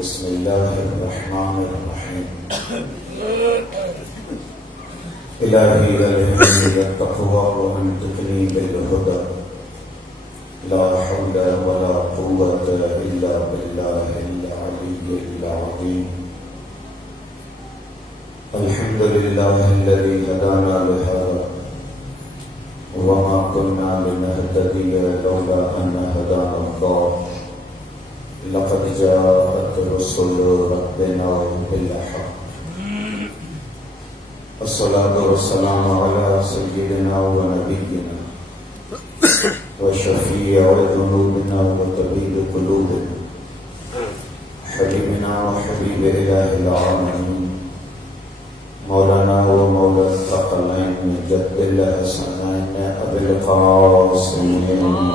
बिस्मिल्लाहिर्रहमानिर्रहीम। इलाही अलहिम्नी वत्तक़वा व अंतक़नी बिल-हुदा ला हौला वला कुव्वता इल्ला बिल्लाहिल अलिय्यिल अज़ीम। अल्हम्दुलिल्लाहिल्लज़ी हदाना लिहाज़ा व मा कुन्ना लिनहतदिया लौला अन हदानल्लाह। लक़द जाअत रुसुलु रब्बिना बिल-हक़्क़। अस्सलातु वस्सलामु अला सय्यिदिना व नबिय्यिना व शफ़ीइ ज़ुनूबिना व तबीब क़ुलूबिना हबीबिना व हबीब इलाहिल आलमीन मौलाना व मौला अल-थक़लैन मुजद्दिल हसनैन अबुल क़ासिम मुहम्मद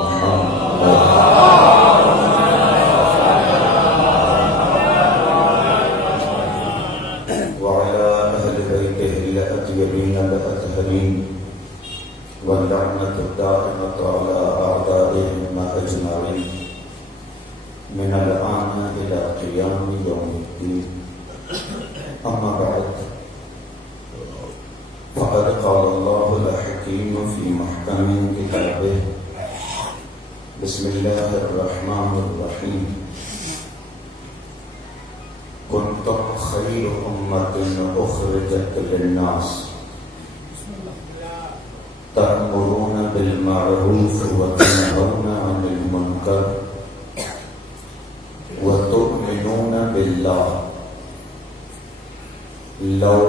वल्लअनतु दाइमतु अला अअदाइहिम अजमईन मिनल आन इला क़ियाम यौमिद्दीन। अम्मा बअद फ़क़द क़ालल्लाहुल हकीम फ़ी महकमिल किताबिह बिस्मिल्लाहिर्रहमानिर्रहीम। कुन्तुम खैर उम्मतिन उख़रिजत लिन्नास तअमुरून बिल मारूफ व तनहौना अनिल मुनकर व तु'मिनून बिल्लाह लौ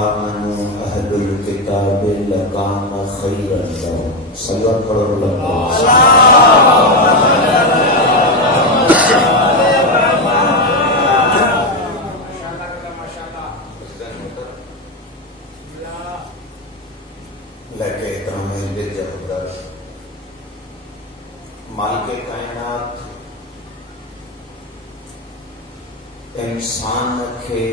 आमनू अहलुल किताब लकान खैरन लहुम। सल्लल्लाहु अलैहि मालिक कायनात इंसान के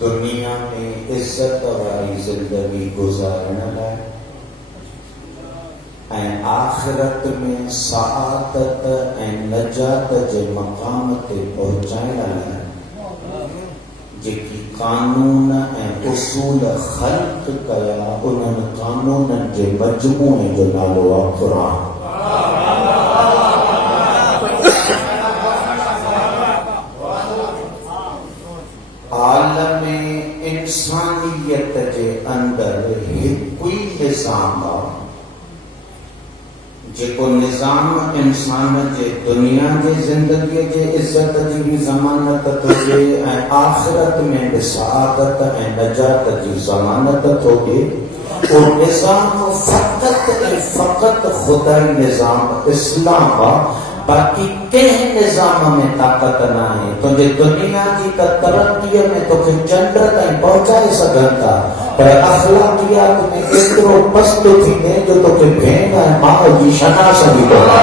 दुनिया में इज्जत वाली जिंदगी गुजारने लाए ऐं आखिरत में सआदत ऐं नजात जे मकाम ते पहुंचाइण लाइ जेकी कानून ऐं उसूल ख़ल्क़ कया उन्हनि कानूननि जे मजमूए जो नालो आहे क़ुरान। आलम इंसानियत जे अंदर हिकु ई निज़ाम आहे जेको निज़ाम इंसान जे दुनिया जे ज़िंदगी जे इज्जत जी भी ज़मानत थो ॾे ऐं आख़िरत में भी सआदत ऐं नजात जी ज़मानत थो ॾे। वो निज़ाम फ़क़त खुदाई निज़ाम इस्लाम आहे। बाक़ी कंहिं निज़ाम में ताक़त न आहे। तुंहिंजे दुनिया जी त तरक़ीअ में तोखे चंड ताईं पहुचाए सघनि था, पर अख़लाक़ियात में एतिरो पस्त थींदे जो तोखे भेण ऐं माउ जी शनास बि कोन्हे।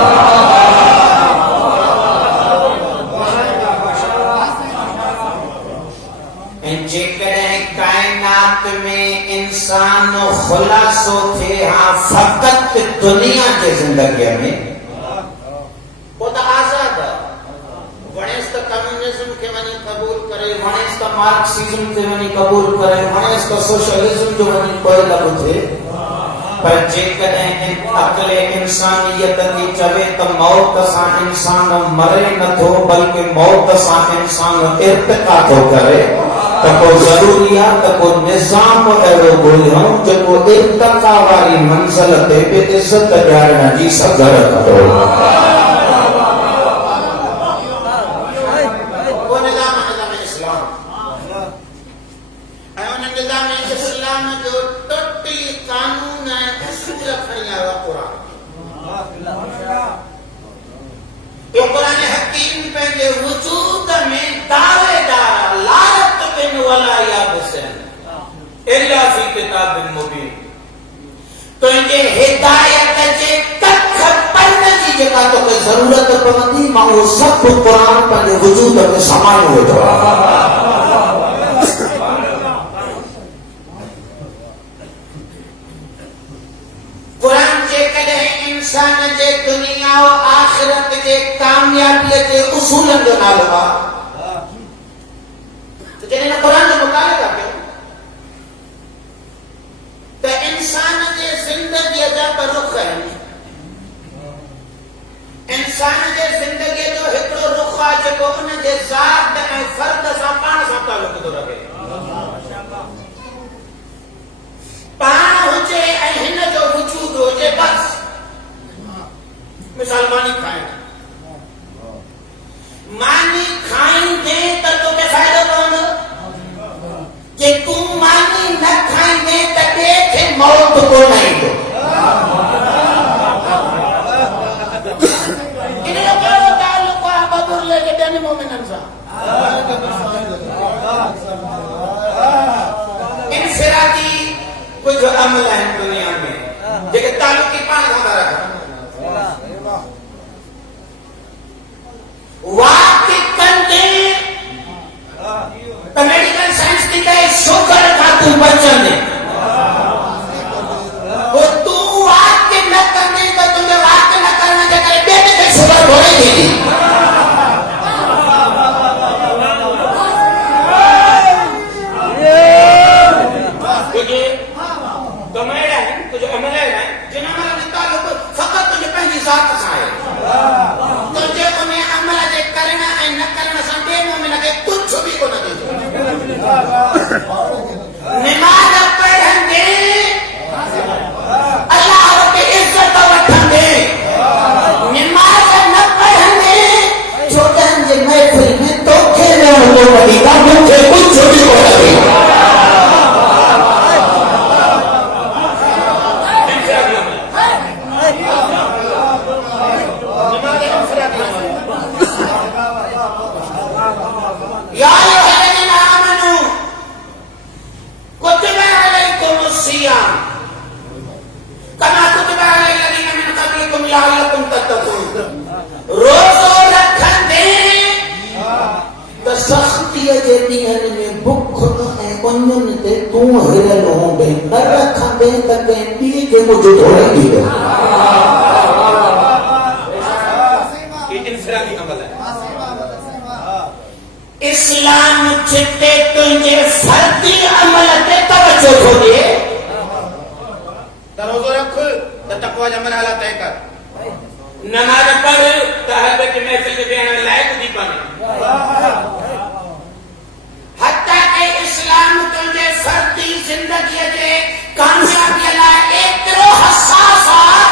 ऐं जेकॾहिं काइनात में इंसान ख़ुलासो थिए हा फ़क़त दुनिया जे ज़िंदगीअ में मार्क्सिज्म के वनी कबूल करे, वणेस तो सोशलिज्म जो वनी कोई लॻ थे, पर जेकॾहिं अक़ल इंसानियत की चवे त मौत सां इंसान मरे नथो बल्कि मौत सां इंसान इर्तिक़ा थो करे त पोइ ज़रूरी आहे त को निज़ाम अहिड़ो ॻोल्हियूं जेको इर्तिक़ा वारी मंज़िल ते बि इज़त ॾियारण जी सघर कंदो। जरूरत पवंदी मां उहो सभु क़ुरान पंहिंजे वजूद में समायो वेठो आहे। क़ुरान जेकॾहिं इंसान जे दुनिया और आखिरत जे कामयाबी जे उसूलन जो नालो आहे तो जने कुरान जो मुतालिबा कयो तो इंसान जे जिंदगी जा रुख आहिनि इंसान जे जिंदगी जो हिकिड़ो रुख आहे जेको उन जे ज़ात ऐं फ़र्द सां पाण सां तालुक थो रखे पाण हुजे ऐं हिन जो वजूद हुजे बस मिसाल मानी खाईंदे त तोखे फ़ाइदो पवंदो जे तूं मानी न खाईंदे त ॿिए खे मौत कोन ईंदो इंफिरादी कुछ अमल है दुनिया में जेके ताल्लुक पाण सां था रखनि वाक़ई कंदे त मेडिकल साइंस थी कहे शुगर खां तूं बचंदे वो तूं वाक़ई न कंदे त तुंहिंजे वाक़ई न करण जे करे ॿिए खे शुगर घोड़े थींदी नमाज पढ़ंदे अल्लाह के इज्जत वठंदे नमाज न पढ़ंदे छोटन जे महफिल में तोखे न हो वडी का मुझे कुछ भी हो लगे इस्लाम जिते तुझे फर्दी अमल ते तवज्जो थो दे त रोज़ो रख त तकवा जा मरहला तय कर नमाज पढ़ त हर के महफिल में वेहण लायक थी बने हत्ता के इस्लाम तुझे फर्दी जिंदगी जे कामयाबी लाइ एतिरो हसास आहे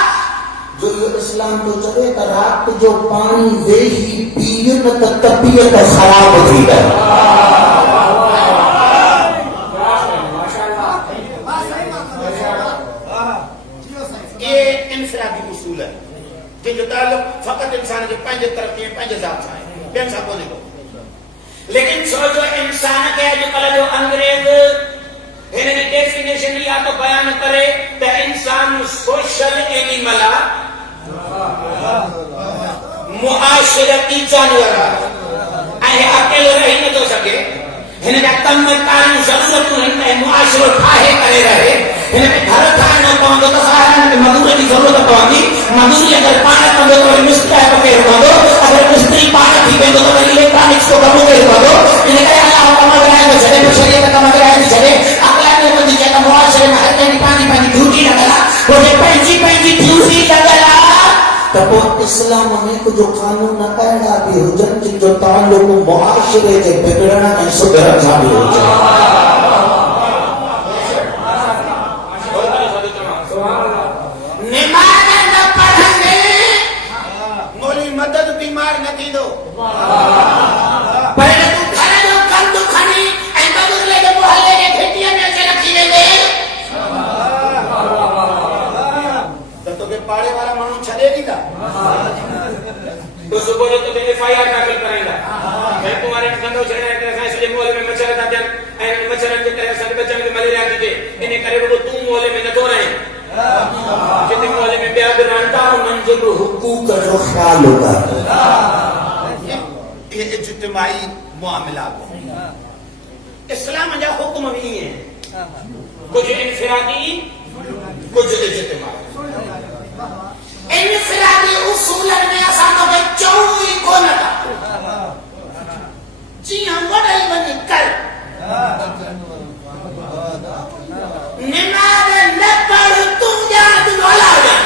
जो इस्लाम तो चवे त रात जो पानी वेही पीए न त तबीयत खराब थी वई ये इंफिरादी उसूल है जिनजो ताल्लुक फकत इंसान के पंहिंजे तरफ़ ऐं पंहिंजे ज़ात सां आहे ॿियनि सां कोन्हे को लेकिन सोचो इंसान के अॼुकल्ह जो अंग्रेज हिन जी डेफिनेशन इहा तो बयान करे त इंसान सोशल एनिमल आहे मुआशरती जानवर आहे अकेलो रही नथो सघे हिन जा कम कार ज़रूरतूं आहिनि ऐं मुआशरो ठाहे करे रहे हिन में घर ठाहिणो पवंदो त सारनि खे मज़दूर जी ज़रूरत पवंदी मज़दूरी अगरि पाण कंदो त वरी मिस्त्री केरु कंदो अगरि मिस्त्री पाण थी वेंदो त वरी इलेक्ट्रॉनिक्स जो कमु केरु कंदो इन करे अलाह कम कराए थो छॾे शरीअत कम कराए थी छॾे अक़लाक में चए त मुआशरे में हर कंहिंजी पंहिंजी ड्यूटी लॻल आहे पोइ पंहिंजी ड्यूटी लॻल आहे त पोइ इस्लाम में कुझु कानून अहिड़ा बि हुजनि जिनजो तालुक मुआशरे जे बिगड़ण ऐं सुधरण सां बि हुजे इस्लाम जा हुक्म भी हैं कुछ इंफिरादी कुछ इज्तिमाई जे उसूलन में असां तोखे चऊं ई कोन था जीअं वॾई वञी कर निमाज़ न पढ़ तूं ॼाण ॻोल्हा ॼाण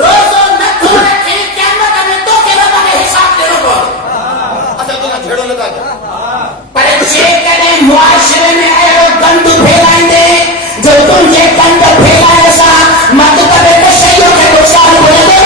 रोज़ो नथो रखे क़यामत में तोखे रब खे हिसाब ॾियणो पवंदो असां तोखां छेड़ो नथा कयूं पर जेकॾहिं मुआशिरे में अहिड़ो गंद फैलाईंदे जो तुंहिंजे गंद फैलाइण सां मतिलब त शयूं खे नुक़सान मिलंदो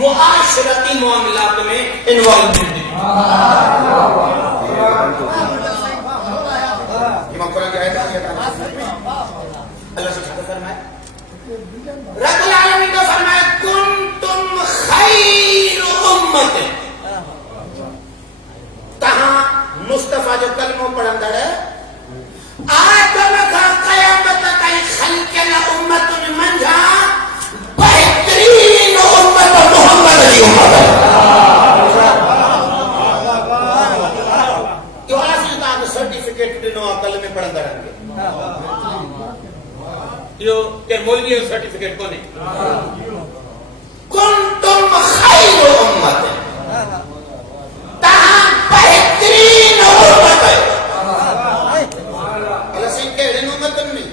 मुआशरती मामलात में इन्वॉल्वमेंट इमाम कुरान की आयत है अल्लाह से क्या फरमाया रब्बुल आलमीन ने फरमाया कुंतुम खैर उम्मत तहां मुस्तफा जो कलमो पढ़ंदड़ आदम का क़यामत ताईं खलकल उम्मतुन मंझा बेहतरीन उम्मत मोहम्मद की उम्मत है यो आसी ता सर्टिफिकेट दिनो अकल में पढ़ंदड़ के यो के मौलवी सर्टिफिकेट कोने कुंतुम खैर उम्मत ता बेहतरीन उम्मत है अल्लाह से के उम्मतन में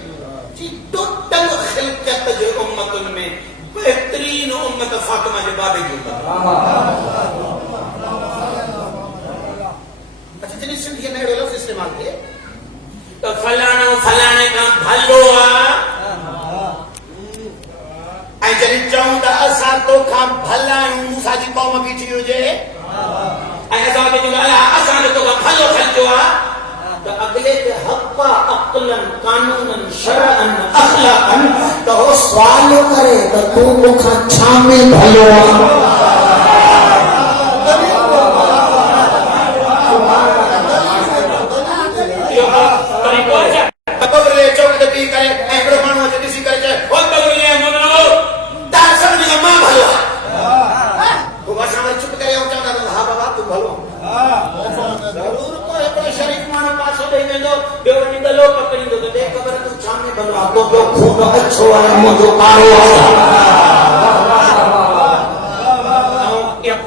जी टोटल खिलकत जो उम्मतन में बेहतरीन उम्मत फातिमा के बाबे की उम्मत अच्छा जनी सिंधी ने लफ्ज इस्तेमाल किए तो फलाना फलाने का भलो आ ऐ जनी चौंदा असा तो खा भला मूसा जी कौम बीठी हुजे ऐ असा के जो अल्लाह असा तो भलो खलजो आ तो अगले के हक़ अक़लन कानूनन शरअन अखलाकन तो हो सवाल करे तो तू मुखा छा में भलो आ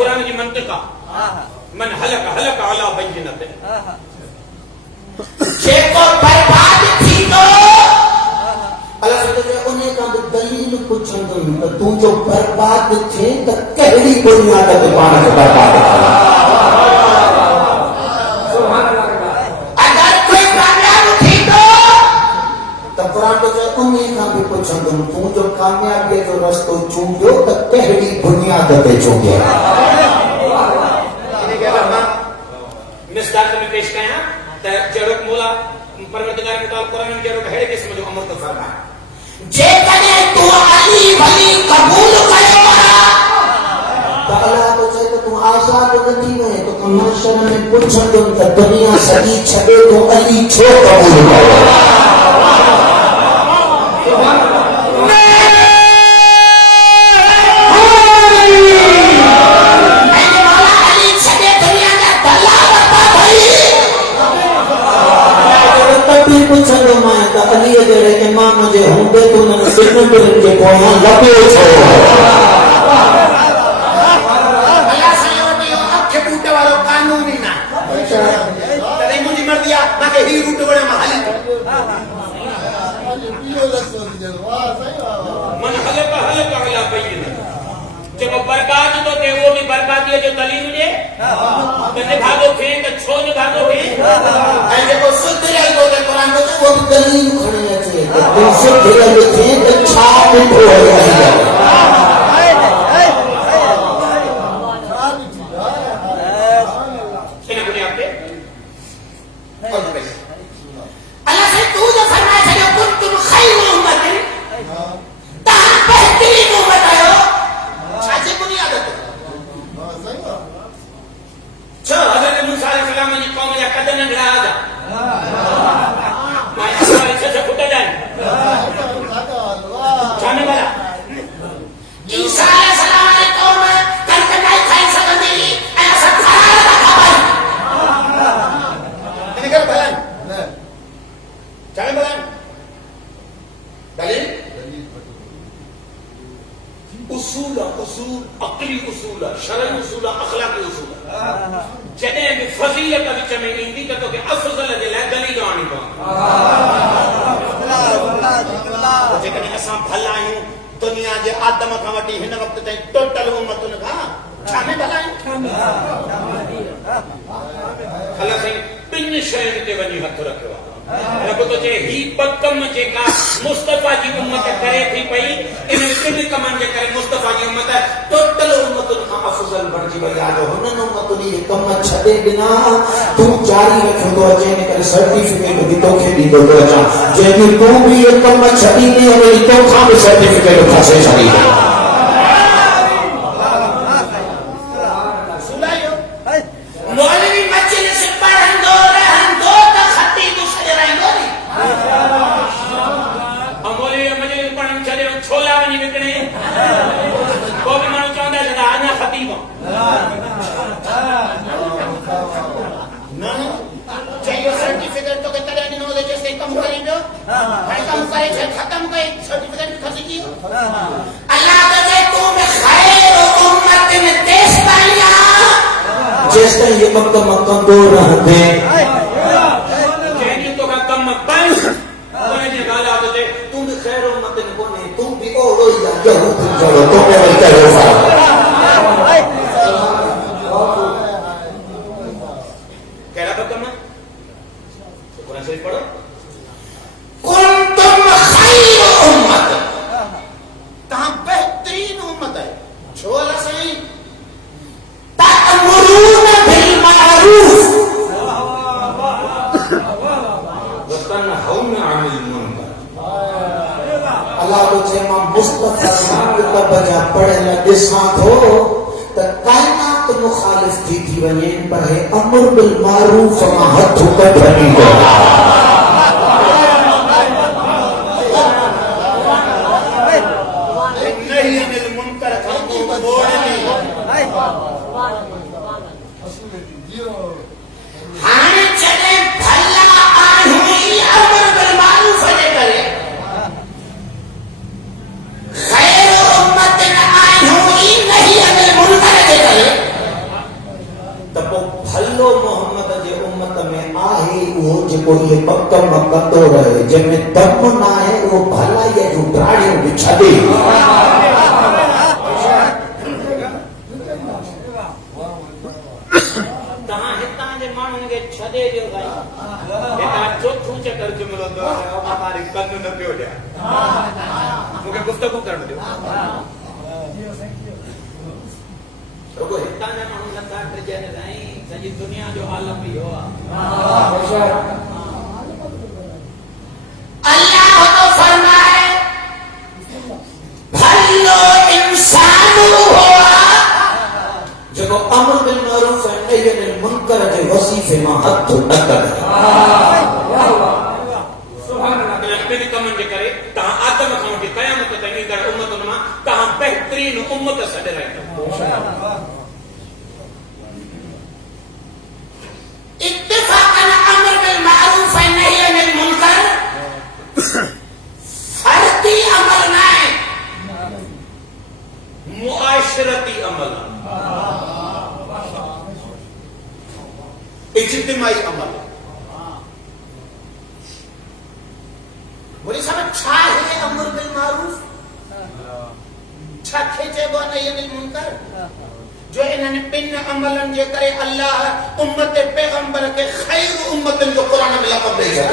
कुरान की मंतिका मन हलक हलक अला बय्यिनत जेको बर्बाद थींदो अल्लाह से तो उन्हें का दलील पुछंदो त तू जो बर्बाद थे त कहिड़ी बुनियाद ते पाण खे बर्बाद अगर कोई कामयाब थींदो त कुरान तो उन्हें का भी पुछंदो तू जो कामयाबी जो रास्तो चूंडियो त कहिड़ी बुनियाद ते चूंडियो मिसदार में पेश कया त जड़ो मौला परवरदिगार मुताल कुरान में जड़ो हेड़े किस्म जो अमर तो फरमाया जे कने तू अली वली कबूल कयो त अल्लाह तो चए तो तू आजाद नथी वए तो तू महशर में पुछंदो त दुनिया सॼी छॾे तो अली छो कबूल कयो पुछंदो मैं जे पोयां लॻो छो अल्लाह साईं वटि इहो अख बूट वारो कानून ई न आहे तॾहिं मुंहिंजी मर्ज़ी आहे मूंखे ही रूट वणे मां हली मन हल पगला पई जेको बर्बाद तो थे वो भी बर्बादी जो दलील ॾे तने भागो खे त छो न भागो खे ऐं जेको सुधरियल तो ते क़ुरान जो वो भी दलील खणी अचे त तूं सुधरियल थे त छा ॾिठो आहे इन बुनियाद पे अल्लाह से तू जो फरमाए छॾियो कुंतुम खैर उम्मतिन तव्हां बहितरीन उम्मत आहियो छाजी बुनियाद ते छो हज़रत मूसा अलैहिस्सलाम जी क़ौम जा कद नंढड़ा हुआ मां असां छह फुट जा जाने वाला ईसा अलैहिस्सलाम जी क़ौम कनकनाई खाई सघंदी ऐं असां खाराए रखा भाई इन करे भलन जाने भलन दलील उसूल अक़ली उसूल शरई उसूल अखलाकी उसूल जॾहिं बि फज़ीलत विच में ईंदी त तोखे अफ़ज़ल जे लाइ दलील आणी पवंदी जेकॾहिं असां भला आहियूं दुनिया जे आदम खां वठी हिन वक़्त ताईं टोटल उम्मतुनि खां छा में भला आहियूं अल्लाह साईं ॿिनि शयुनि ते वञी हथ रखियो आहे रब तो चए ही कम जेका मुस्तफा जी उम्मत करे थी पई इन ॿिनि कमनि जे करे मुस्तफा जी उम्मत टोटल उम्मतुनि खां अफ़ज़ल बणिजी वई आहे जो हुननि उम्मतुनि जे कम छॾे ॾिना तूं जारी रखंदो अचे इन करे सर्टिफिकेट बि तोखे ॾींदो थो अचां जंहिंमें तूं बि इहे कम छॾींदे वरी तोखां बि सर्टिफिकेट खसे छॾींदे मौलवी मजलिस पढ़ंदो रहंदो त खटी दूसरे रहंदो नी अमोले मजे पण चले छोला वञी विकणे को बि माण्हू चवंदा त अञा ख़तीब न चाहिए सर्टिफिकेट तो के तॾहिं ॾिनो हुजे जेसिताईं कमु करे पियो हाणे कमु करे छॾ ख़तमु कई सर्टिफिकेट बि खसी वियो अल्लाह त चए तूं बि ख़ैर उम्मतिन तेसिताईं जेसिताईं इहे कम कंदो रहंदे जंहिं तोखां कमु बंदि उनजी ॻाल्हि आहे त चए तूं बि ख़ैर उम्मतिन कोन्हे तूं बि ओड़ो ई आहे ज़रूरु जहिड़ो तोखे बि कहिड़ो फ़र्क़ु कहिड़ा बि कम क़ुरान शरीफ़ पढ़ो कुंतुम खैर उम्मत तव्हां बहितरीन उम्मत आहियो छो अल्लाह साईं तअमुरून बिल मारूफ वतनहौन अनिल मुनकर अल्लाह तो चए मां मुस्तफ़ा सां किताब जा पढ़ियल ॾिसां थो त काइनात मुखालिफ थी वञे पर हे अमर बिल मारूफ मां हथ कढी थो नहीं अनिल मुनकर खां को मोड़नी हाणे जॾहिं भला आहियूं ई अमर बिल मारूफ जे करे ख़ैर उम्मतिन आहियूं ई नहीं अनिल मुनकर जे करे त पोइ भलो मोहम्मद जे उम्मत में आहे उहो जेको इहे कम कंदो रहे जंहिंमें दम न आहे उहो भलाईअ जूं डाढ़ियूं बि छॾे तव्हां हितां जे माण्हुनि खे छॾे ॾियो भाई हितां चोथों चकर जुमिलो हमारी कन न पियो ॾिया मूंखे गुफ़्तगू करणु ॾियो रुगो हितां जा माण्हू नथा टिजनि साईं सॼी दुनिया जो आलम इहो आहे अल्लाह तो फरमाए भलो इंसान हुआ जेको अमर बिल मारूफ ऐं नही अनिल मुनकर जे वज़ीफ़े मां हथ न कढे ॿिनि कमनि जे करे तव्हां आदम खां वठी क़यामत ताईं ईंदड़ उम्मतुनि मां तव्हां बहितरीन उम्मत सॾ रहंदव इत्तिफ़ाक़न अमर बिल मारूफ ऐं नही अनिल मुनकर फर्दी अमल न आहे जो इन्होंने पिन अमलन जे करे अल्लाह उम्मत पैगंबर के खैर उम्मतन जो कुरान में लक़ब दे छे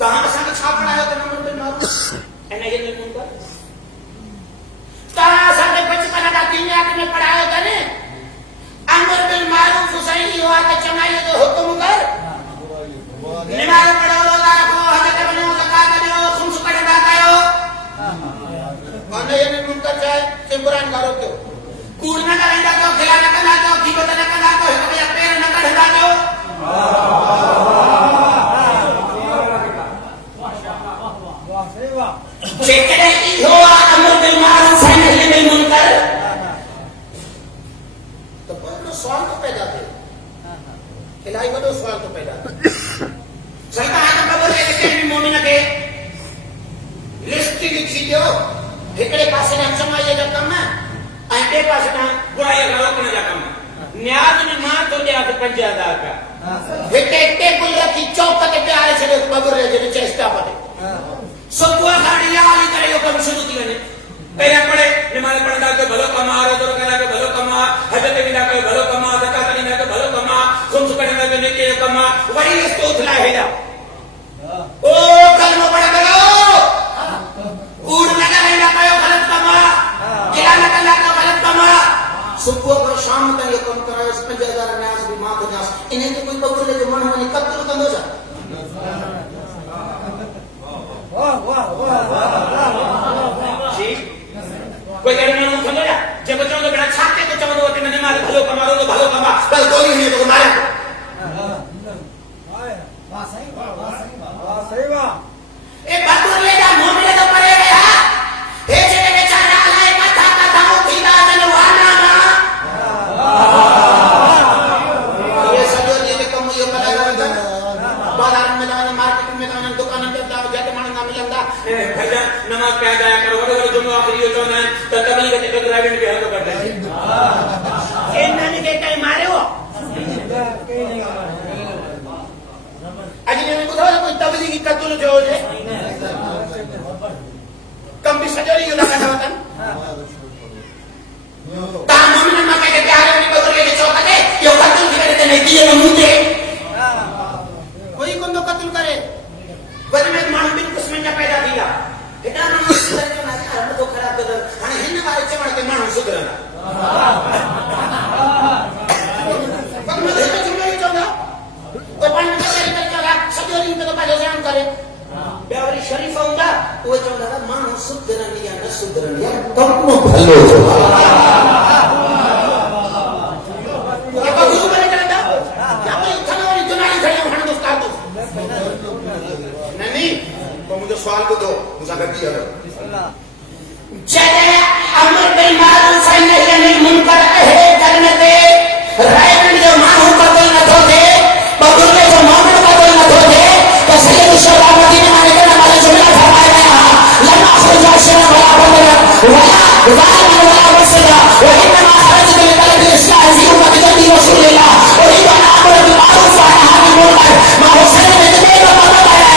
तहां असां छा पढ़ायो त अमर बिल मारूफ ऐं नही मुनकर तहां असां के बचपन का दुनिया में पढ़ायो त ने अमर बिल मारूफ सही हुआ के चंगाई जो हुक्म कर नमाज पढ़ो रोजा रखो हज करो ज़कात दो खुम्स पढ़ा कयो माने ये मुनकर चाहे से कुरान का रोको कूड़ न करांदा तो खिला न करा तो गिबत न करा तो हिक पैर न कढा दो जेकॾहिं इहो आहे अमर बिल मारूफ ऐं नही अनिल मुनकर तो कोई सवाल तो पैदा थिए इलाही वॾो सवाल तो पैदा थिए सरकार खां ख़बर आहे कि कंहिं मोमिन खे लिस्ट लिखी ॾियो हिकिड़े पासे ॾांहुं चङाईअ जा कम ऐं ॿिए पासे ॾांहुं बुराईअ खां रोकण जा कम न्याज़ में मां थो ॾियां 5000 रुपया हिते टेबल रखी चौक ते पियारे छॾियो बबुर जे विच स्टाफ ते सुबुह खां याद करे इहो कमु शुरू थी वञे पहिरियां पढ़े निमाज़ पढ़ंदा कयो भलो कमु आहे रोज़ो रखंदा कयो भलो कमु आहे हज ते वेंदा कयो भलो कमु आहे ज़कात ॾींदा कयो भलो कमु आहे खुम्स पढ़ंदा कयो नेकीअ जो कमु आहे वरी लिस्ट उथलाए हेॾा ओ कलमो पढ़ कयो कूड़ न कराईंदा कयो ग़लत कमु आहे गिला न कंदा कयो ग़लत कमु आहे सुबुह खां शाम ताईं इहो कमु करायोसि 5000 न्यास बि मां थो ॾियांसि इन ते कोई बबुर जो माण्हू वञी क़त्ल कंदो छा जी कोई अहिड़ो माण्हू थींदो छा जेको चवंदो बेटा छा के तो चवंदो कि न मारे भलो कमा रोज़ो भलो कमा बस गोली नहीं तो मारे वाह सही वाह ए बहादुर ले जा मोमिन तो परे रहा हे जे बेचारा अलाए कथा कथा थींदा जनवाना ना ये सॼो ॾींहुं कमु इहो कंदा रहंदा बाज़ार में वञनि मार्केट में वञनि दुकाननि ते वञनि जट माण्हू न मिलंदा भॼन नमाज़ पिया जाया करो वॾो वॾो जुमो आख़िरी इहो चवंदा आहिनि त तबलीग ते ड्राइविंग बि हलंदो कढे इन्हनि खे कंहिं मारियो अॼु ॾींहुं ॿुधो कोई तबलीगी क़त्ल थियो हुजे कम बि सॼो ॾींहुं न कंदा वञनि तव्हां मोमिन मां कंहिंखे प्यार वञी बबुर जे चौक ते इहो क़त्ल थी करे तंहिं धीअ जो मुंहुं ते कोई कोन थो क़त्ल करे वरी में माण्हू ॿिनि क़िस्मनि जा पैदा थी विया हेॾा माण्हू नथो ख़राब कंदो हाणे हिन वारे चवण ते माण्हू सुधरंदा सॼो ॾींहुं तो पंहिंजो ध्यानु करे ॿिया वरी शरीफ़ हूंदा उहे चवंदा माण्हू सुधरनि या न सुधरनि या कमु भलो मुझे सवाल ॿुधो मूंसां गॾु थी हलो जॾहिं अमर बिल मारूफ ऐं नही अनिल मुनकर अहिड़े करने ते रायगंज जो माण्हू क़त्ल नथो थिए बबुर जो मोमिन क़त्ल नथो थिए त सैयद शोभा मदीने में निकिरण वारे जुमला फरमाए रहा लमा खरजा शरा वला बदर वला ज़ालिम वला वसला व इन्नमा खरज बिल बलद इस्लाह फी उम्मत जदी रसूलillah और इवन अमर बिल मारूफ व नही अनिल मुनकर मा हुसैन में दे को मतलब आया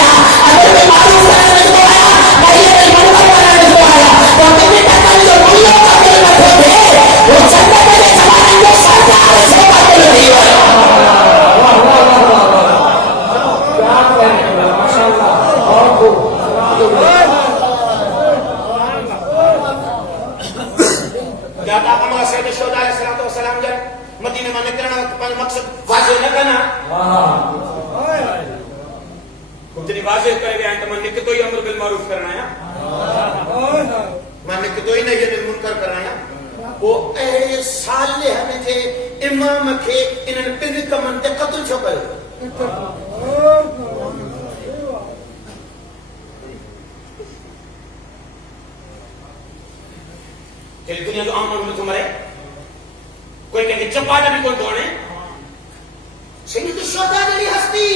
अमर बिल मारूफ व नही अनिल मुनकर तो तुम्हें पता नहीं जो मुल्ला क़त्ल नथो थिए वो जन्नत जे ज़माने जो सरदार से क़त्ल थी वियो मदीने में निकलना वक्त मकसद वाज़े न करना जॾहिं वाज़े करे विया आहिनि त मां निकितो ई अमर बिल मारूफ करणु आहियां मां निकितो ई नही अनिल मुनकर करणु आहियां पोइ अहिड़े सालिह खे इमाम खे इन्हनि ॿिनि कमनि ते क़त्ल छो कयो दुनिया जो आम माण्हू नथो मरे कोई कहते चपाटा भी कौन तोड़े सैयद शुहदा अली हस्ती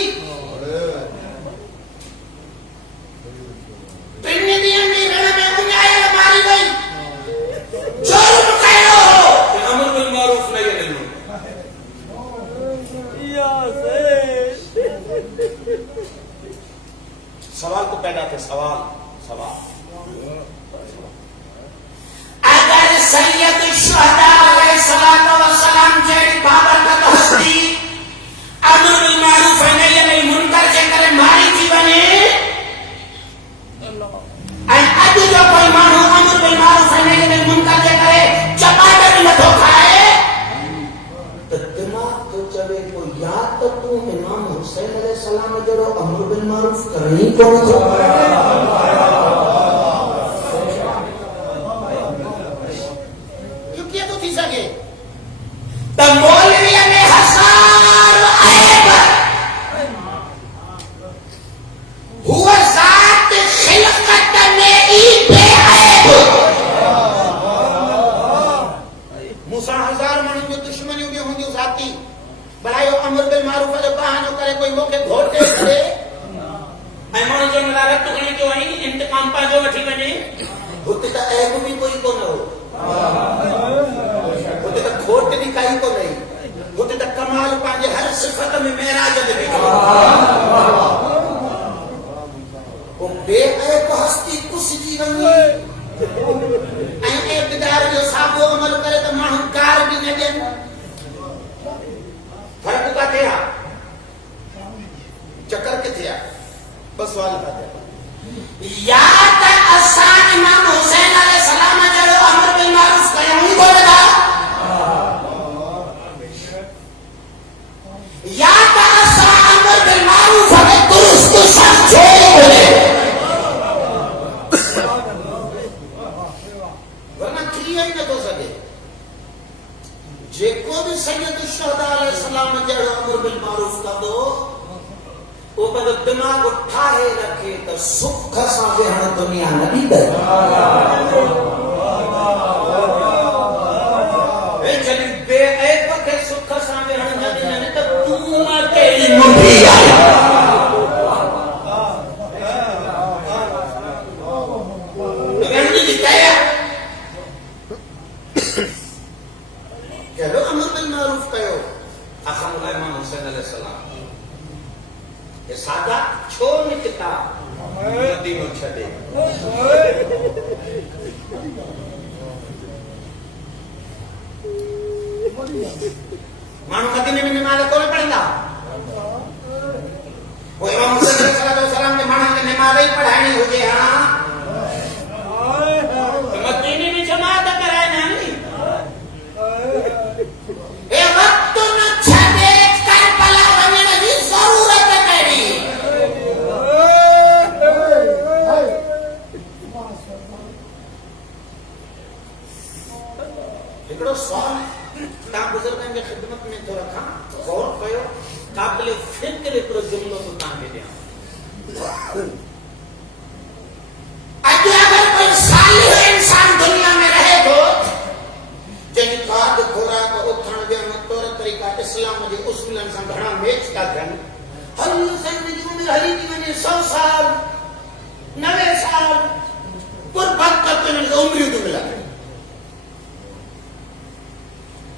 त्रिनिदी में रण में उन्याय मारी गई जोर कयो अमर बिल मारूफ नहीं अनिल या से सवाल को पैदा थे सवाल सैयद शुहदा अलैहिस्सलातु वस्सलाम जहिड़ी बाबरकत हस्ती अमर बिल मारूफ ऐं नही अनिल मुनकर जे करे मारी थी वञे ऐं अॼु जो कोई माण्हू अमर बिल मारूफ ऐं नही अनिल मुनकर जे करे चपाट बि नथो खाए त दिमाग़ तो चवे को या त तूं इमाम हुसैन अलैहिस्सलाम जहिड़ो अमर बिल मारूफ करणी कोन थो। इहो कीअं थो थी सघे त मौलवीअ में हज़ार ऐब हुअ ज़ात ख़िलक़त में ई बेऐब मूंसां हज़ार माण्हुनि जूं दुश्मनियूं बि हूंदियूं ज़ाती भला इहो अमर बिल मारूफ जो बहानो करे कोई मूंखे घोटे छॾे ऐं माण्हू जो रत खणी थो वञे इंतकाम पंहिंजो वठी वञे हुते त ऐब बि कोई कोन हो, हुते त खोट बि काई कोन हुई, हुते त कमाल पंहिंजे हर सिफ़त में मेराज ते ॾिठो पोइ बेऐब हस्ती कुसिजी वञे ऐं इक़्तिदार जो साॻियो अमल करे त माण्हू कार बि न ॾियनि फ़र्क़ु किथे आहे चकर किथे आहे ॿ सुवाल था थियनि या त असां इमाम हुसैन अलैहिस्सलाम जहिड़ो अमर बिल मारूफ कयूं ई कोन था या त असां अमर बिल मारूफ खे दुरुस्त सम्झो ई कोन्हे वरना थी ई नथो सघे जेको बि सैयद शुहदा अलैहिस्सलाम जहिड़ो अमर बिल मारूफ कंदो वो पंहिंजो दिमाग़ ठाहे रखे त सुख सां वेहण दुनिया न ॾींदे। चली बेऐब खे सुख सां वेहण न ॾिननि त तूं मां कहिड़ी मुंडी आहे वेहण जी तय कहिड़ो अमर बिल मारूफ कयो असां इमाम हुसैन अलैहिस्सलाम ये सादा छो निकता मदीनो छॾे माण्हू मदीने में निमाज़ कोन पढ़ंदा वो इमाम हुसैन अलैहिस्सलाम के माण्हुनि खे निमाज़ ई पढ़ाइणी हुजे हा मदीने में जमात कराइनि नी ए वक्त न छॾे करबला वञण जी ज़रूरत कहिड़ी हिकिड़ो सवाल तव्हां बुज़ुर्गनि जे ख़िदमत में थो रखां गौर कयो क़ाबिल फ़िक्र हिकिड़ो जुमिलो थो तव्हांखे ॾियां अॼु अगरि कोई सालिह इंसान दुनिया में रहे थो जंहिंजी खाद खुराक उथण वेहण तौर तरीक़ा इस्लाम जे उसूलनि सां घणा मैच था थियनि हर इंसान जी उमिरि हली थी वञे 100 साल 90 साल कुर्बत तक हिननि खे उमिरियूं थियूं मिलनि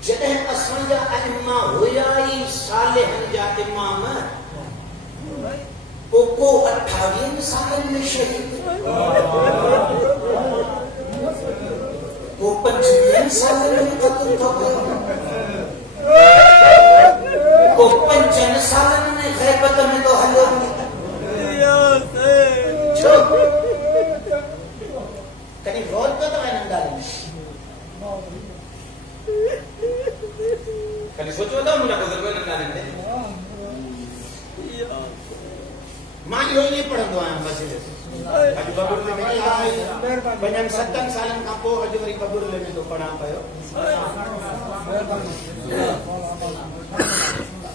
जॾहिं असांजा अइम्मा हुया ई सालिहनि जा इमाम को 28 सालनि में शहीद को 25 सालनि में क़त्ल थो थिए को 5 सालनि में ग़ैबत में थो हलियो छो कॾहिं गौर कयो अथव हिननि ॻाल्हियुनि कॾहिं सोचियो अथव मुंहिंजा बुज़ुर्ग हिननि ॻाल्हियुनि ते मां इहो ई पढ़ंदो आहियां मस्जिद अॼु बबुरले में इलाही 5-7 सालनि खां पोइ अॼु वरी बबुरले में थो पढ़ां पियो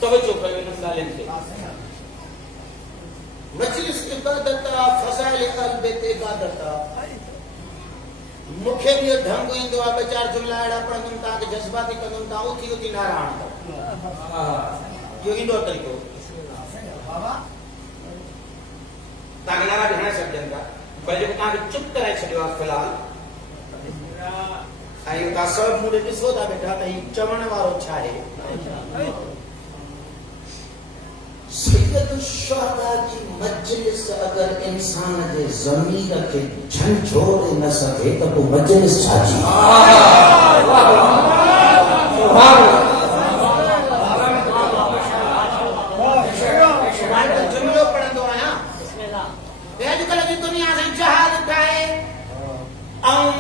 तवज्जो कयो हिननि ॻाल्हियुनि ते मजलिस इबादत फज़ाइल क़ल्ब इबादत मूंखे बि ढंग ईंदो आहे 2-4 जुमला अहिड़ा पढ़ंदुमि तव्हांखे जज़्बाती कंदुमि तव्हां उथी उथी नारा हणंदव इहो ईंदो तरीक़ो तव्हांखे नारा बि हणाए सघजनि था पर जेको तव्हांखे चुप कराए छॾियो आहे फ़िलहाल ऐं तव्हां सभु मूं ॾे ॾिसो था वेठा त हीउ चवण वारो छा आहे सैयद शुहदा जी मस्जिद मजलिस अगर इंसान जे ज़मीर खे झंझोड़े न सके त पोइ मजलिस छाजी। जुमिलो पढ़ंदो आहियां अॼुकल्ह जी दुनिया से जहाज ठाहे ऐं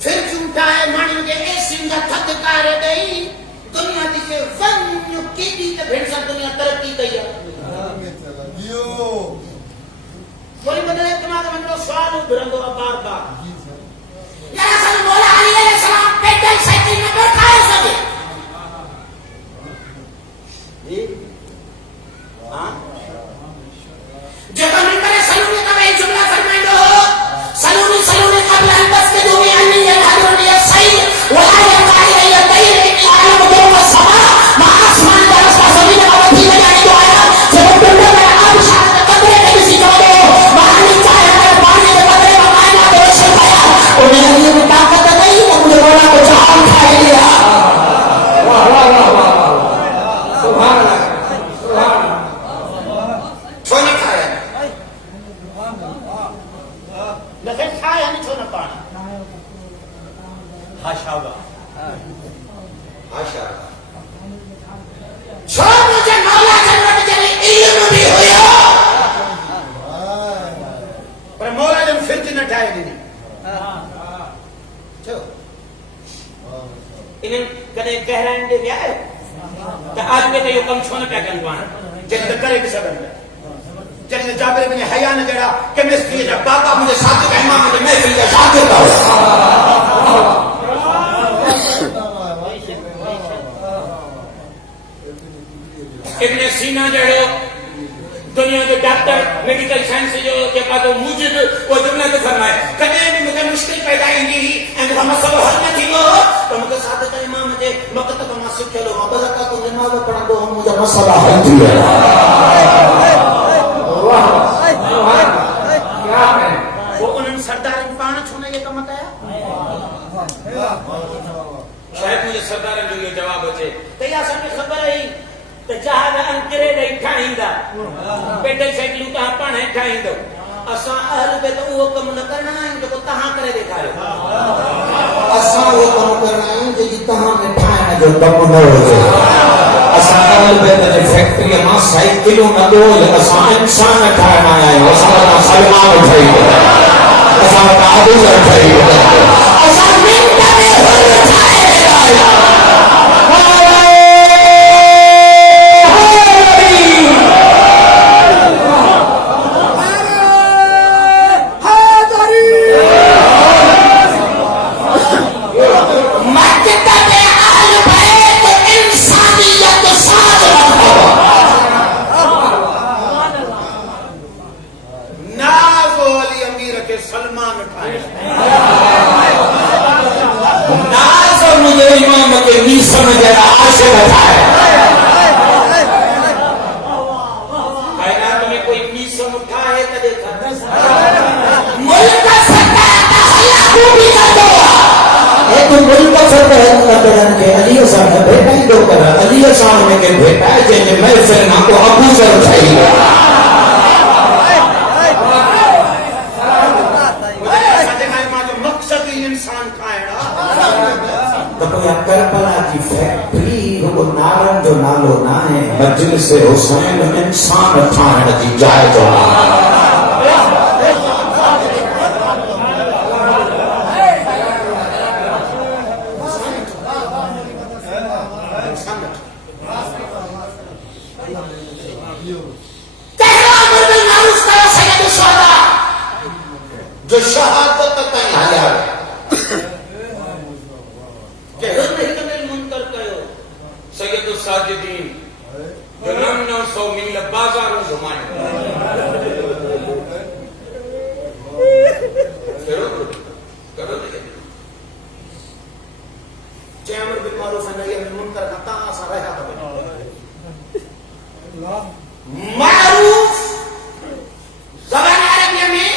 फिरजूं ठाहे माण्हुनि खे एसियुनि जा थधिकारे ॾेई दुनिया जी के वञ केॾी त भेण सां दुनिया तरक़ी कई आहे। वरी बदिले दिमाग़ में हिकिड़ो सुवाल उभरंदो आहे बार बार यार असां मौला अली अलैहिस्सलाम पैदल साइकिल में पियो ठाहे सघे जेको मिंबर सलूनी का वही जुमला फरमाइंदो हो सलूनी सलूनी क़ब्ल अन तस्किदू भी अन्नी यहदुनी सही वला यकाई यतैर इन्नी आलम दो समा मा आसमान का रास्ता ज़मीन का वही जाने दो आया जब पिंड में आबशार के कतरे के किसी जो दो पानी चाहे कर पानी के कतरे में मायना तो रोशन पाया उन्हें अली में ताकत नहीं तो मुझे बोला को जहान खा लिया। वाह वाह वाह वाह सुभान अल्लाह सुभान लेकिन खाया नहीं छो न पानी हाशावा हाशावा छो मुझे मौला जन्नत जने इल्म भी हुयो पर मौला जन फिर न ठाए दी छो इन्हें कदे कहराइन दे गया है तो आज में तो यो कम छो न पे कन पान जब तक करे के सबन जब जाबिर बिन हयान जड़ा केमिस्ट्री जा बाबा मुझे साथ का इमाम मुझे महफिल का साथ का इब्न सीना जड़ो दुनिया के डॉक्टर मेडिकल साइंस जो के पास मूजिब वो जुमला तो फरमाए कदे भी मुझे मुश्किल पैदा इंदी ही एंड हम सब हल न थींदो तो मुझे साथ का इमाम जे वक्त को मां सिखलो बरका तो नमाज पढ़ंदो हम मुझे मसला हल थी वो उन्हें सरदार पान छूने ये कम कया शायद मुझे सरदार जो ये जवाब अचे तया सब खबर है तो जहाज अंकरे नहीं ठाईंदा पेडल साइकिल ता पाण ठाईंदो असा अहल बे तो वो कम न करना है जो तहां करे दिखायो असा वो कम करना है जो तहां में ठाणे जो दम न हो असा अहल बे तो फैक्ट्री में साइकिल न दो असा इंसान ठाणा है असा सलमान उठाई असा आदि उठाई असा मिनट में ठाए से हुसैन इंसान ठाण जी जाए तो जो शहादत का आया मुनकर कयो सैयद साजिदीन जो 900 मील बाजारों घुमाए करो चैमर बिन मारूफ नही मुनकर खता सा रहा था मारूफ ज़बान अरबिया में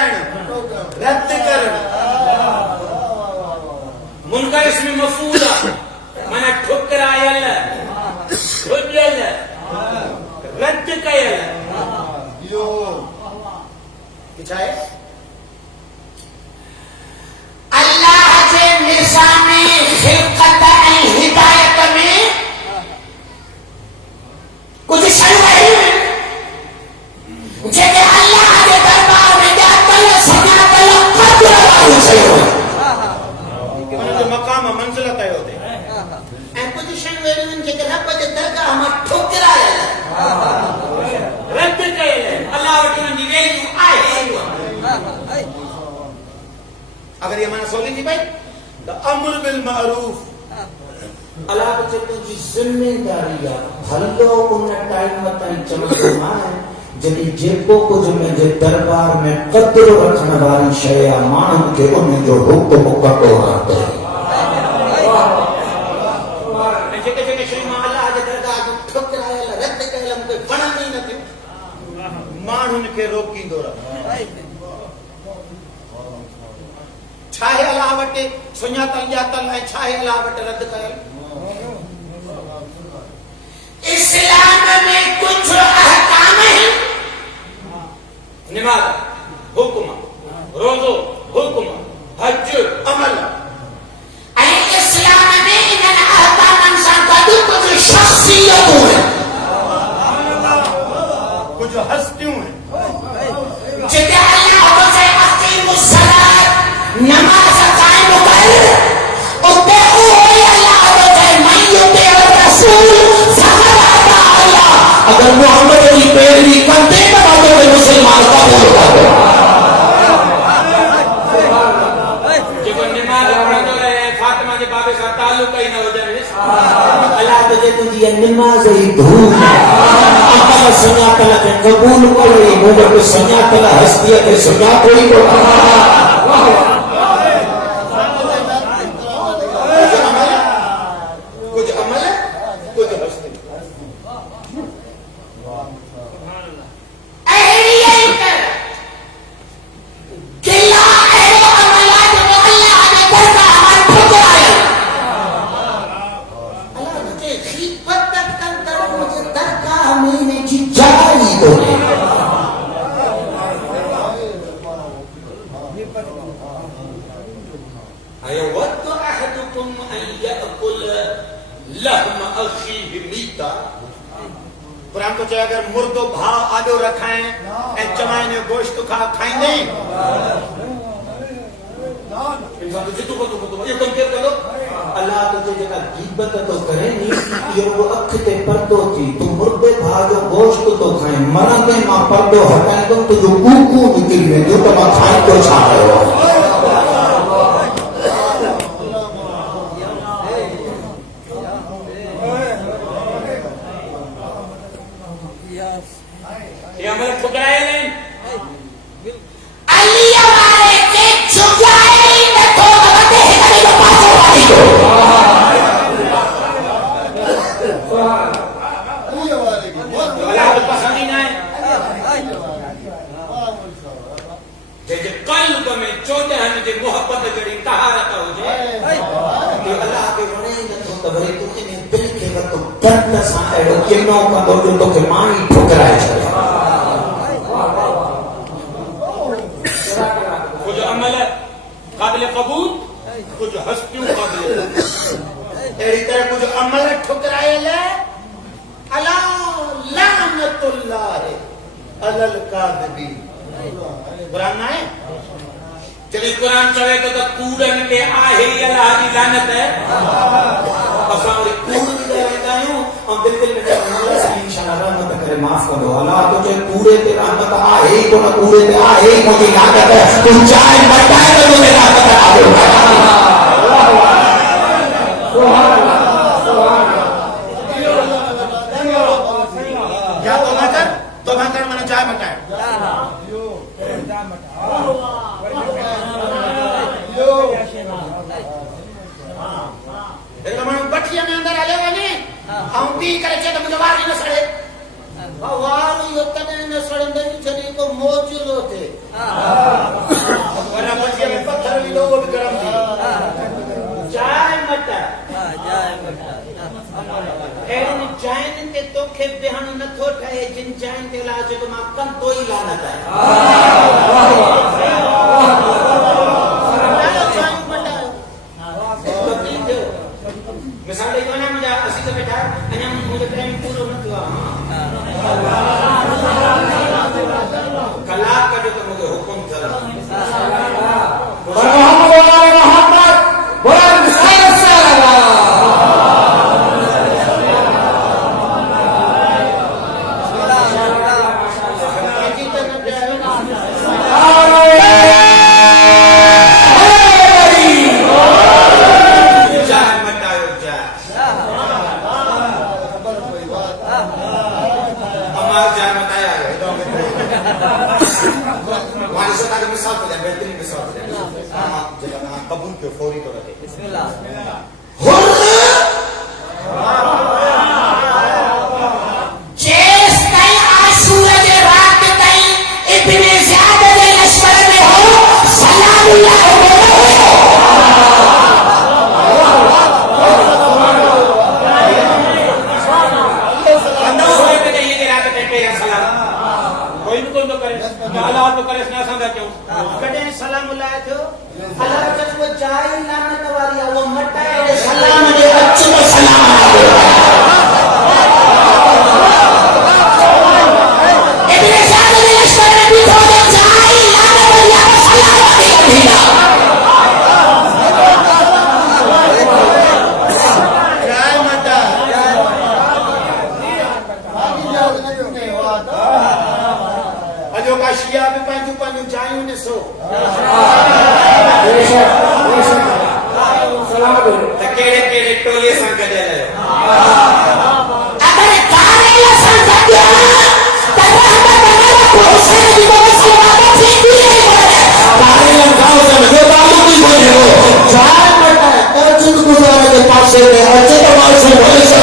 ठोकरण रद्द करण मुनकर इसमें मफूल माना ठुकरायल हुज्जल रद्द कयल यो किछा है अल्लाह जे निज़ामी खिलकत ऐं हिदायत में कुछ शयूं आहिनि जेके अल्लाह जे दरबार में ॼातल सञातल क़द्र वारियूं शयूं आहिनि उन जो मक़ाम मंज़िल कयो अथई ऐं कुझु शयूं अहिड़ियूं आहिनि जेके रब जे दरगाह मां ठुकरायल रद्द कयल अल्लाह वटि उन्हनि जी वैल्यू आहे अगर ये माना सवली थी भाई द अम्र बिल मारूफ अल्लाह के तुझी जिम्मेदारी आहे हलो उन टाइम ताईं चमकंदो आहे जॾहिं जेको कुझु मुंहिंजे दरबार में क़द्र रखण वारी शइ आहे माण्हुनि खे उन जो हुकुम कटो रहंदो जेके जेके शयूं मां अल्लाह जे दरगाह जो ठुकरायल रद्द कयल मूंखे वणंदी न थियूं माण्हुनि खे रोकींदो रह छाहे अल्लाह वटि सुञातल ॼातल ऐं छाहे अल्लाह वटि रद्द कयल इस्लाम में कुछ अहकाम है नमाज हुक्म रोज़ो हुक्म हज अमल ऐं इस्लाम में इन्हनि अहकामनि सां गॾु कुझु शख़्सियतूं आहिनि कुझु हस्तियूं आहिनि जिते अल्लाह जो चए अक़ीमुस सलात नमाज कायम कर उते उहो अल्लाह जो चए मन युते रसूल फक़द अता अल्लाह अगर मोहम्मद की पैरवी करते तो बातों में मुसलमान कबूल करते जेको नमाज पढ़ंदो रहे फातिमा जे बाबे सां ताल्लुक ई न हुजनि अल्लाह तुझे तुझी नमाज ही धूम अकल सुञातल खे कबूल करे मूं वटि सुञातल हस्तीअ खे सुञातो ई कोन कुछ अमल कुछ हस्ती अयवद्द अहदुकुम अन याकुल लहम अखीहि मीता कुरान तो चए अगर मुर्दो भाव आडो रखाएं ऐं चवाइनि जो गोश्त खाईंदे इंसान तो जितो को ये कम केर करो अल्लाह तुझे जेका गीबत तो करे नी इहो अख ते पर्दो थी तू मुर्दे भाउ जो गोश्त तो खाए मरंदे मां पर्दो हटाईंदो तुंहिंजो कूकू निकिरी वेंदो त मां खाई तो छा रहियो ये अमल ठुकरायल आहिनि अलीअ वारे के झुकाए न तो वटे हिकड़े जो पाछो वारी दो अल्लाह को पसंद ही ना है जे कल्ब में चोदहन जे मोहब्बत जड़ी तहारत हुजे कि अल्लाह के वणे न तो त वरी तू इन दिल खे वतो दर्द सां अहिड़ो किनो कंदो जो तोखे माणी ठुकराए छॾे कुछ अमल काबिल कबूल कुछ हस्तियों काबिल अहिड़ी तरह कुछ अमल ठुकरायल अला लानतुल्लाह अलल काज़िबीन कुरान में है जॾहिं कुरान चवे तो कूड़नि ते आहे ई अलाह जी लानत है असां वरी कूड़ बि ॻाल्हाईंदा आहियूं ऐं दिल दिल में अल्लाह साईं इंशाअल्लाह रहमत करे माफ़ कंदो अल्लाह तुझे कूड़े ते रहमत आहे ई कोन कूड़े ते आहे ई मुंहिंजी लानत तू चाहे मटाए त मुंहिंजी लानत या तो मैं कर मैंने चाय मटाए बठिया में अंदर आले वने हम पी करे चे तो मुझे वारी न सड़े वारी यो तने न सड़ंदे जने को मोजलो थे मूंखे बेहण नथो ठहे जिन जाइन ते ला जेको मां कन तो ई लानत आहे मिसाल ॾेई वञा मुंहिंजा असी त बेटा अञा मुंहिंजो टाइम पूरो न थियो आहे कलाक जो त मूंखे हुकुम थियल कबूल के फौरी तो रखे बिस्मिल्लाह जेस ताई आशूरा जे रात ताई इब्ने ज़ियाद जे लश्कर में हो सलामुल्लाह सलामुल्लाह थियो अल्लाह जब वो जाई लानत वाली वो मटाए सलाम दे अच्छे में सलाम इब्ने ज़ियाद जे लश्कर में भी हो जाई लानत वाली वो सलाम दे जाय मटा अजो का शिया भी पंहिंजूं पंहिंजूं जायूं ॾिसो त कहिड़े कहिड़े टोले सां गॾियल अगर कारेला सां गॾिया त रहमत अल्लाह को हुसैन जी को सलाम थी थी कारेला गांव से जो तालुक ही कोई हो जाए मटा तर्जुद गुजारे के पासे में अच्छे तो मालूम होने से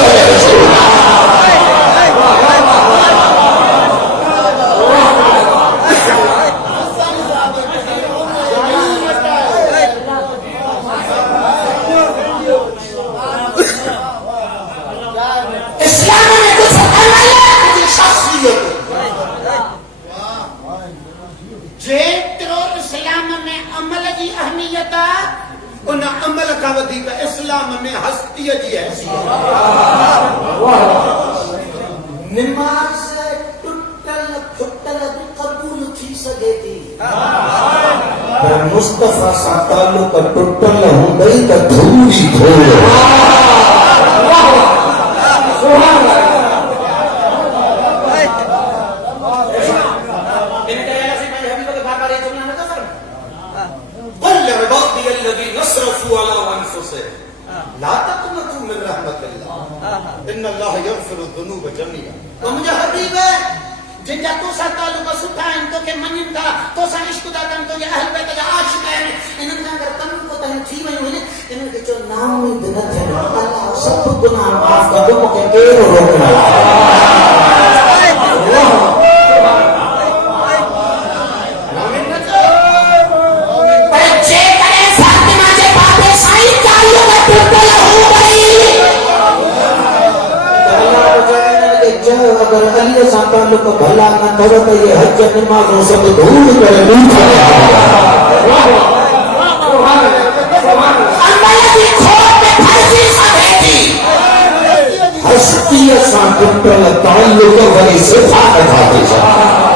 इस्लाम में हस्ती जी हैसियत नमाज टुटल फुटल कबूल थी सके थी पर मुस्तफा सां ताल्लुक टुटल हूंदई त धूड़ी धूड़ ला तक़नतू मिन रहमतिल्लाह इन्नल्लाह यग़फिरु ज़ुनूब जमीआ तो मुंहिंजो हबीब जिनजा तोसां तालुक सुठा आहिनि तोखे मञनि था तोसां इश्क था कनि तुंहिंजे अहल बैत जा आशिक़ आहिनि इन्हनि खां अगरि कम को तव्हां थी वियूं आहिनि इन्हनि खे चओ नाउमीद न थियनि अल्लाह सभु गुनाह माफ़ कजो मूंखे केरु रोकण अगर अल्लाह सां ताल्लुक भला न अथव त ये हज नमाज़ूं सभु धूड़ करे हस्तीअ सां टुटल ताल्लुक वरी सिफ़ात था थी